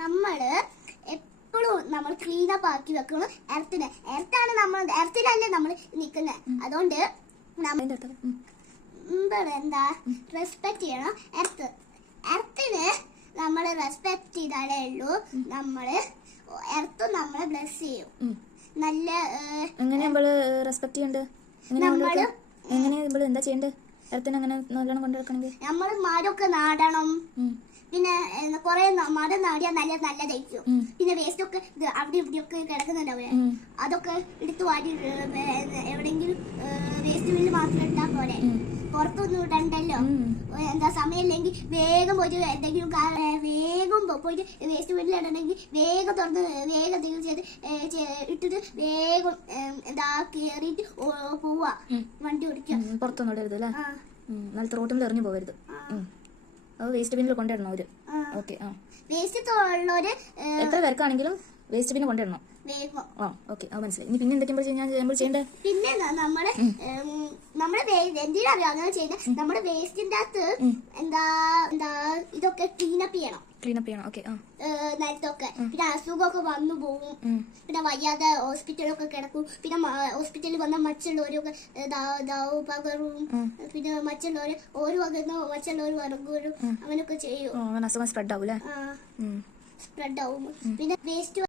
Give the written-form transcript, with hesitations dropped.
നമ്മള് എപ്പോഴും നമ്മൾ ക്ലീൻ അപ്പ് ആക്കി വെക്കണം. എർത്താണ് നമ്മൾ എർത്തിലല്ലേ നമ്മൾ നിൽക്കുന്നത്. അതുകൊണ്ട് എന്താ റെസ്പെക്ട് ചെയ്യണം. എർത്തിന് നമ്മൾ റെസ്പെക്ട് ചെയ്താലേ ഉള്ളൂ നമ്മള് എർത്തും നമ്മളെ ബ്ലെസ് ചെയ്യും. നല്ല എങ്ങനെ നമ്മള് റെസ്പെക്ട് ചെയ്യണ്ടേ? എങ്ങനെ എന്താ ചെയ്യണ്ടേ? എർത്തിന് അങ്ങനെ നല്ലോണം കൊണ്ടുവെക്കണമെങ്കിൽ നമ്മൾ മരമൊക്കെ നാടണം. പിന്നെ കൊറേ മരം നാടിയാൽ നല്ലതായിരിക്കും. പിന്നെ വേസ്റ്റ് ഒക്കെ അവിടെ ഇവിടെയൊക്കെ കിടക്കുന്നുണ്ടാവില്ലേ, അതൊക്കെ എടുത്തു വാരി എവിടെയെങ്കിലും വേസ്റ്റ് ബില്ല് മാത്രം ഇട്ടാ പോരെ, പുറത്തൊന്നും ഇടണ്ടല്ലോ. എന്താ സമയമില്ലെങ്കിൽ വേഗം പോയിട്ട് എന്തെങ്കിലും വേഗം പോയിട്ട് വേസ്റ്റ് ബില്ലിൽ ഇടണമെങ്കിൽ വേഗം തുറന്ന് വേഗം ഇട്ടിട്ട് വേഗം എന്താ കേറിയിട്ട് പോവാ, വണ്ടി ഓടിക്കാം. പുറത്തൊന്നും ഇടരുത് അല്ലേ? നല്ല റോട്ടിൽ എറിഞ്ഞു പോകരുത്. വേസ്റ്റ് ബിന്നിൽ കൊണ്ടിടണം അവര്. ഓക്കെ. എത്ര പേർക്കാണെങ്കിലും വേസ്റ്റ് ബിന്ന് കൊണ്ടിടണം. ഓക്കെ, അത് മനസ്സിലായി. ഇനി പിന്നെ എന്തൊക്കെയാണ് നമ്മൾ ചെയ്യേണ്ടത്? പിന്നെ നമ്മുടെ എന്തിനാ അങ്ങനെ ചെയ്യുന്നത്? നമ്മുടെ വേസ്റ്റിന്റെ അകത്ത് എന്താ ഇതൊക്കെ ക്ലീനപ്പ് ചെയ്യണം. ഓക്കെ. നിലത്തൊക്കെ. പിന്നെ അസുഖമൊക്കെ വന്നു പോകും. പിന്നെ വയ്യാതെ ഹോസ്പിറ്റലൊക്കെ കിടക്കും. പിന്നെ ഹോസ്പിറ്റലിൽ വന്ന മറ്റുള്ളവരൊക്കെ പകരും. പിന്നെ മറ്റുള്ളവര് ഓരോ വകുന്ന മറ്റുള്ളവർ വറങ്ങും. അങ്ങനെയൊക്കെ ചെയ്യും. അസുഖം സ്പ്രെഡ് ആവും. സ്പ്രെഡ് ആവും. പിന്നെ വേസ്റ്റ്